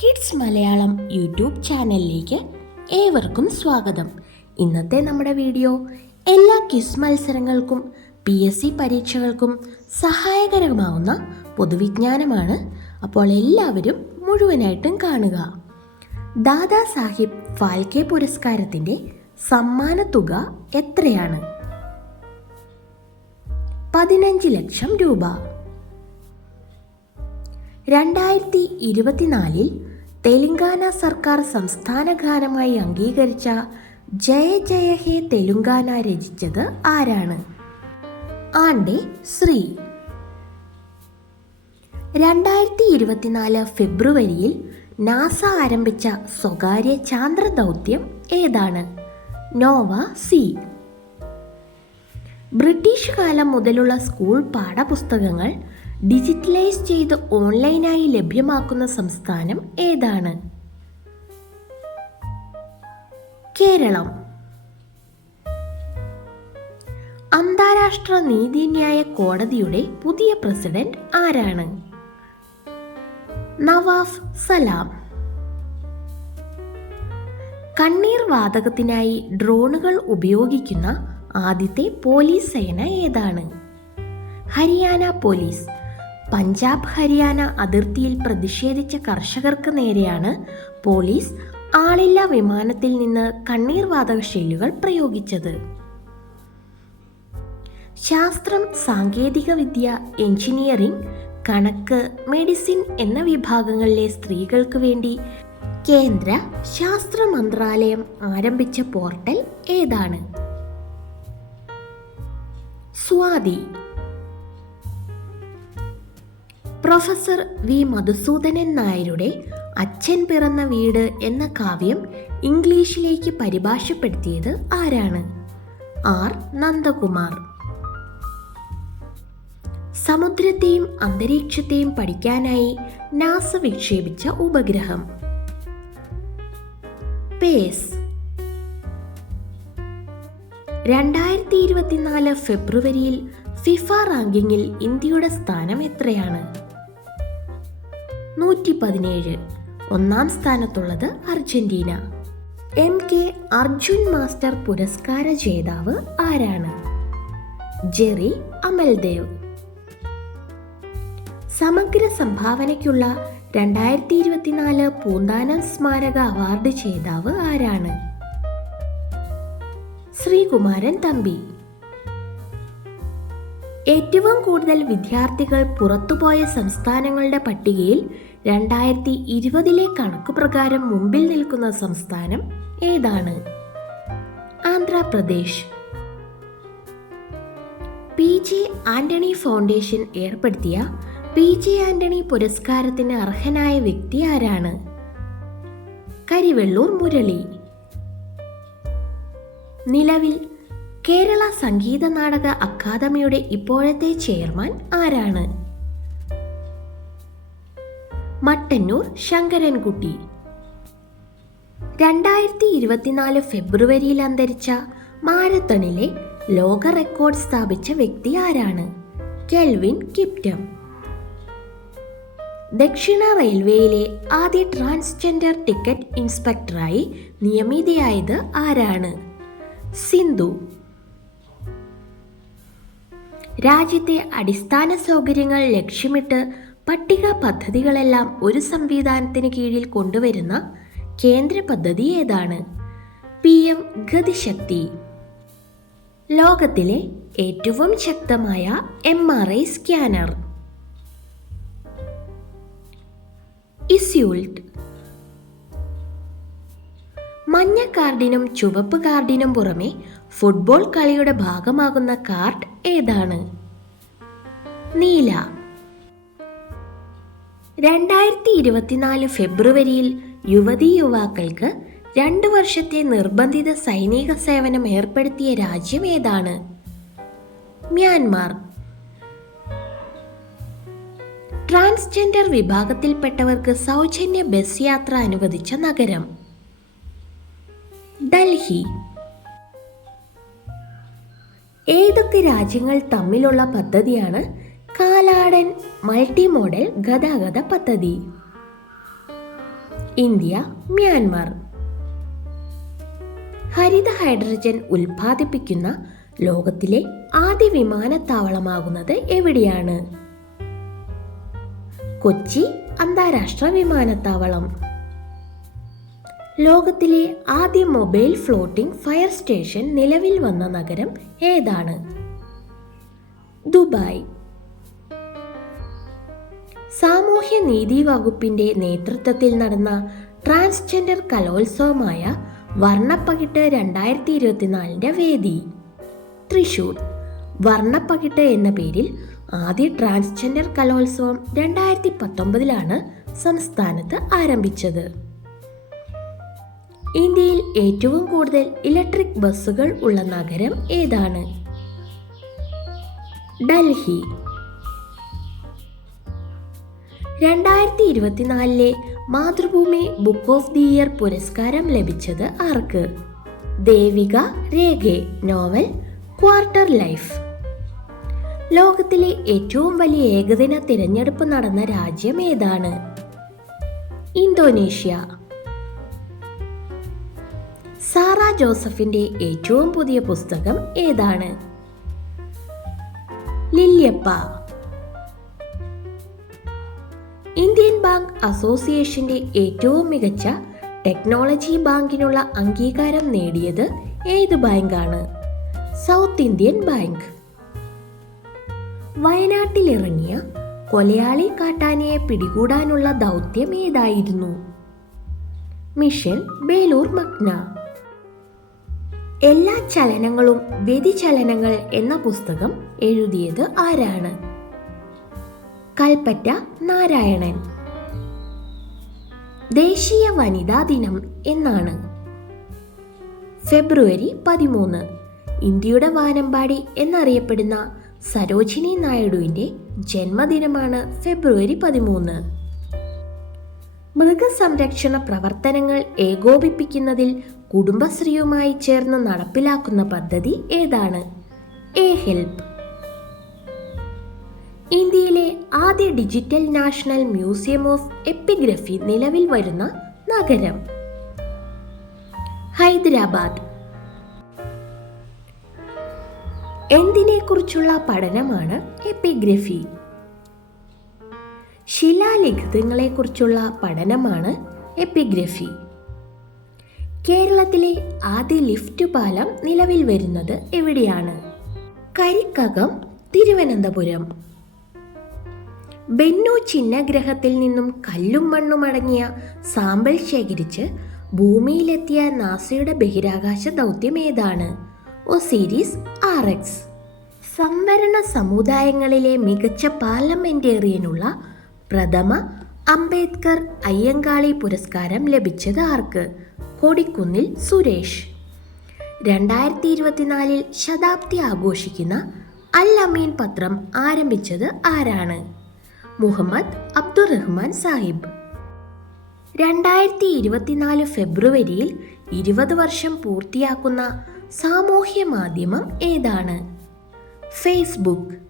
Kids Malayalam YouTube ചാനലിലേക്ക് ഏവർക്കും സ്വാഗതം. ഇന്നത്തെ നമ്മുടെ വീഡിയോ എല്ലാ ക്വിസ് മത്സരങ്ങൾക്കും PSC പരീക്ഷകൾക്കും സഹായകരമാവുന്ന പൊതുവിജ്ഞാനമാണ്. അപ്പോൾ എല്ലാവരും മുഴുവനായിട്ടും കാണുക. ദാദാ സാഹിബ് ഫാൽക്കെ പുരസ്കാരത്തിൻ്റെ സമ്മാനത്തുക എത്രയാണ്? 15 ലക്ഷം രൂപ. 2024 തെലങ്കാന സർക്കാർ സംസ്ഥാന ഗാനമായി അംഗീകരിച്ച ജയ ജയ ഹേ തെലുങ്കാന രചിച്ചത് ആരാണ്? ആണ്ടെ ശ്രീ. 2024 ഫെബ്രുവരിയിൽ നാസ ആരംഭിച്ച സ്വകാര്യ ചാന്ദ്ര ദൗത്യം ഏതാണ്? Nova C. ബ്രിട്ടീഷ് കാലം മുതലുള്ള സ്കൂൾ പാഠപുസ്തകങ്ങൾ ഡിജിറ്റലൈസ് ചെയ്ത് ഓൺലൈനായി ലഭ്യമാക്കുന്ന സംസ്ഥാനം ഏതാണ്? കേരളം. അന്താരാഷ്ട്ര നീതിന്യായ കോടതിയുടെ പുതിയ പ്രസിഡന്റ് ആരാണ്? നവാഫ് സലാം. കണ്ണീർ വാതകത്തിനായി ഡ്രോണുകൾ ഉപയോഗിക്കുന്ന ആദ്യത്തെ പോലീസ് സേന ഏതാണ്? ഹരിയാന പോലീസ്. പഞ്ചാബ് ഹരിയാന അതിർത്തിയിൽ പ്രതിഷേധിച്ച കർഷകർക്ക് നേരെയാണ് പോലീസ് ആളില്ലാ വിമാനത്തിൽ നിന്ന് കണ്ണീർ വാതക ഷെല്ലുകൾ പ്രയോഗിച്ചത്. ശാസ്ത്രം, സാങ്കേതികവിദ്യ, എഞ്ചിനീയറിംഗ്, കണക്ക്, മെഡിസിൻ എന്ന വിഭാഗങ്ങളിലെ സ്ത്രീകൾക്ക് വേണ്ടി കേന്ദ്ര ശാസ്ത്ര മന്ത്രാലയം ആരംഭിച്ച പോർട്ടൽ ഏതാണ്? സ്വാതി. പ്രൊഫസർ വി മധുസൂദനൻ നായരുടെ അച്ഛൻ പിറന്ന വീട് എന്ന കാവ്യം ഇംഗ്ലീഷിലേക്ക് പരിഭാഷപ്പെടുത്തിയത് ആരാണ്? ആർ നന്ദകുമാർ. സമുദ്രത്തെയും അന്തരീക്ഷത്തെയും പഠിക്കാനായി നാസ വിക്ഷേപിച്ച ഉപഗ്രഹം? പേസ്. 2024 ഫെബ്രുവരിയിൽ ഫിഫ റാങ്കിങ്ങിൽ ഇന്ത്യയുടെ സ്ഥാനം എത്രയാണ്? 117. ഒന്നാം സ്ഥാനത്തുള്ളത് അർജന്റീന. MK അർജുൻ മാസ്റ്റർ പുരസ്കാര ജേതാവ് ആരാണ്? ജെറി അമൽദേവ്. സമഗ്ര സംഭാവനയ്ക്കുള്ള 2024 പൂന്താനം സ്മാരക അവാർഡ് ജേതാവ് ആരാണ്? ശ്രീകുമാരൻ തമ്പി. ഏറ്റവും കൂടുതൽ വിദ്യാർത്ഥികൾ പുറത്തുപോയ സംസ്ഥാനങ്ങളുടെ പട്ടികയിൽ 2020 കണക്കു പ്രകാരം മുമ്പിൽ നിൽക്കുന്ന സംസ്ഥാനം ഏതാണ്? ആന്ധ്രാപ്രദേശ്. PG ആന്റണി ഫൗണ്ടേഷൻ ഏർപ്പെടുത്തിയ PG ആന്റണി പുരസ്കാരത്തിന് അർഹനായ വ്യക്തി ആരാണ്? കരിവെള്ളൂർ മുരളി. നിലവിൽ കേരള സംഗീത നാടക അക്കാദമിയുടെ ഇപ്പോഴത്തെ ചെയർമാൻ ആരാണ്? മട്ടന്നൂർ ശങ്കരൻകുട്ടി. 2024 ഫെബ്രുവരിയിൽ അന്തരിച്ച മാരത്തണിലെ ലോക റെക്കോർഡ് സ്ഥാപിച്ച വ്യക്തി ആരാണ്? കെൽവിൻ കിപ്റ്റം. ദക്ഷിണ റെയിൽവേയിലെ ആദ്യ ട്രാൻസ്ജെൻഡർ ടിക്കറ്റ് ഇൻസ്പെക്ടറായി നിയമിതയായത് ആരാണ്? സിന്ധു. രാജ്യത്തെ അടിസ്ഥാന സൗകര്യങ്ങൾ ലക്ഷ്യമിട്ട് പട്ടിക പദ്ധതികളെല്ലാം ഒരു സംവിധാനത്തിന് കീഴിൽ കൊണ്ടുവരുന്ന കേന്ദ്ര പദ്ധതി ഏതാണ്? PM ഗതിശക്തി. ലോകത്തിലെ ഏറ്റവും ശക്തമായ MRI സ്കാനർ? ഇസ്യൂൾട്ട്. മഞ്ഞ കാർഡിനും ചുവപ്പ് കാർഡിനും പുറമെ ഫുട്ബോൾ കളിയുടെ ഭാഗമാകുന്ന കാർഡ് ഏതാണ്? നീല. 2024 ഫെബ്രുവരിയിൽ യുവതീ യുവാക്കൾക്ക് 2 വർഷത്തെ നിർബന്ധിത സൈനിക സേവനം ഏർപ്പെടുത്തിയ രാജ്യം ഏതാണ്? മ്യാൻമാർ. ട്രാൻസ്ജെൻഡർ വിഭാഗത്തിൽപ്പെട്ടവർക്ക് സൗജന്യ ബസ് യാത്ര അനുവദിച്ച നഗരം? ഡൽഹി. ഏതൊക്കെ രാജ്യങ്ങൾ തമ്മിലുള്ള പദ്ധതിയാണ് കാലാടൻ മൾട്ടി മോഡൽ ഗതാഗത പദ്ധതി? India, Myanmar. ഹരിത ഹൈഡ്രജൻ ഉൽപ്പാദിപ്പിക്കുന്ന ലോകത്തിലെ ആദ്യ വിമാനത്താവളമാകുന്നത് എവിടെയാണ്? കൊച്ചി അന്താരാഷ്ട്ര വിമാനത്താവളം. ലോകത്തിലെ ആദ്യ മൊബൈൽ ഫ്ലോട്ടിംഗ് ഫയർ സ്റ്റേഷൻ നിലവിൽ വന്ന നഗരം ഏതാണ്? ദുബായ്. സാമൂഹ്യനീതി വകുപ്പിന്റെ നേതൃത്വത്തിൽ നടന്ന ട്രാൻസ്ജെൻഡർ കലോത്സവമായ വർണ്ണപ്പകിട്ട് 2024 വേദി തൃശൂർ. വർണ്ണപ്പകിട്ട് എന്ന പേരിൽ ആദ്യ ട്രാൻസ്ജെൻഡർ കലോത്സവം 2019 സംസ്ഥാനത്ത് ആരംഭിച്ചത്. ഇന്ത്യയിൽ ഏറ്റവും കൂടുതൽ ഇലക്ട്രിക് ബസ്സുകൾ ഉള്ള നഗരം ഏതാണ്? Delhi. 2024 Mathrubhumi Book of the Year പുരസ്കാരം ലഭിച്ചത് ആർക്ക്? Devika Rekha. Novel Quarter Life. ലോകത്തിലെ ഏറ്റവും വലിയ ഏകദിന തിരഞ്ഞെടുപ്പ് നടന്ന രാജ്യം ഏതാണ്? ഇന്തോനേഷ്യ. സാറ ജോസഫിന്റെ ഏറ്റവും പുതിയ പുസ്തകം ഏതാണ്? ലില്യപ്പ. ഇന്ത്യൻ ബാങ്ക് അസോസിയേഷന്റെ ഏറ്റവും മികച്ച ടെക്നോളജി ബാങ്കിനുള്ള അംഗീകാരം നേടിയത് ഏത് ബാങ്കാണ്? South Indian bank. വയനാട്ടിലിറങ്ങിയ കൊലയാളി കാട്ടാനയെ പിടികൂടാനുള്ള ദൗത്യം ഏതായിരുന്നു? Mission Belur Magna. എല്ലാ ചലനങ്ങളും വ്യതിചലനങ്ങൾ എന്ന പുസ്തകം എഴുതിയത് ആരാണ്? കൽപ്പറ്റ നാരായണൻ. ദേശീയ വനിതാ ദിനം എന്നാണ്? ഫെബ്രുവരി 13. ഇന്ത്യയുടെ വാനമ്പാടി എന്നറിയപ്പെടുന്ന സരോജിനി നായിഡുവിന്റെ ജന്മദിനമാണ് ഫെബ്രുവരി 13. മൃഗസംരക്ഷണ പ്രവർത്തനങ്ങൾ ഏകോപിപ്പിക്കുന്നതിൽ കുടുംബശ്രീയുമായി ചേർന്ന് നടപ്പിലാക്കുന്ന പദ്ധതി ഏതാണ്? A help. ഇന്ത്യയിലെ ആദ്യ digital national museum of epigraphy നിലവിൽ വരുന്ന നഗരം? ഹൈദരാബാദ്. എന്തിനെക്കുറിച്ചുള്ള പഠനമാണ് എപ്പിഗ്രഫി? ശിലാലിഖിതങ്ങളെക്കുറിച്ചുള്ള പഠനമാണ് എപ്പിഗ്രഫി. കേരളത്തിലെ ആദ്യ ലിഫ്റ്റ് പാലം നിലവിൽ വരുന്നത് എവിടെയാണ്? കരിക്കകം, തിരുവനന്തപുരം. ബെന്നു ചിഹ്നഗ്രഹത്തിൽ നിന്നും കല്ലും മണ്ണും അടങ്ങിയ സാമ്പിൾ ശേഖരിച്ച് ഭൂമിയിലെത്തിയ നാസയുടെ ബഹിരാകാശ ദൗത്യം ഏതാണ്? Osiris RX. സംവരണ സമുദായങ്ങളിലെ മികച്ച പാർലമെന്റേറിയനുള്ള പ്രഥമ അംബേദ്കർ അയ്യങ്കാളി പുരസ്കാരം ലഭിച്ചത് ആർക്ക്? കൊടിക്കുന്നിൽ സുരേഷ്. 2024 ശതാബ്ദി ആഘോഷിക്കുന്ന അൽ അമീൻ പത്രം ആരംഭിച്ചത് ആരാണ്? മുഹമ്മദ് അബ്ദുറഹ്മാൻ സാഹിബ്. 2024 ഫെബ്രുവരിയിൽ 20 വർഷം പൂർത്തിയാക്കുന്ന സാമൂഹ്യ മാധ്യമം ഏതാണ്? ഫേസ്ബുക്ക്.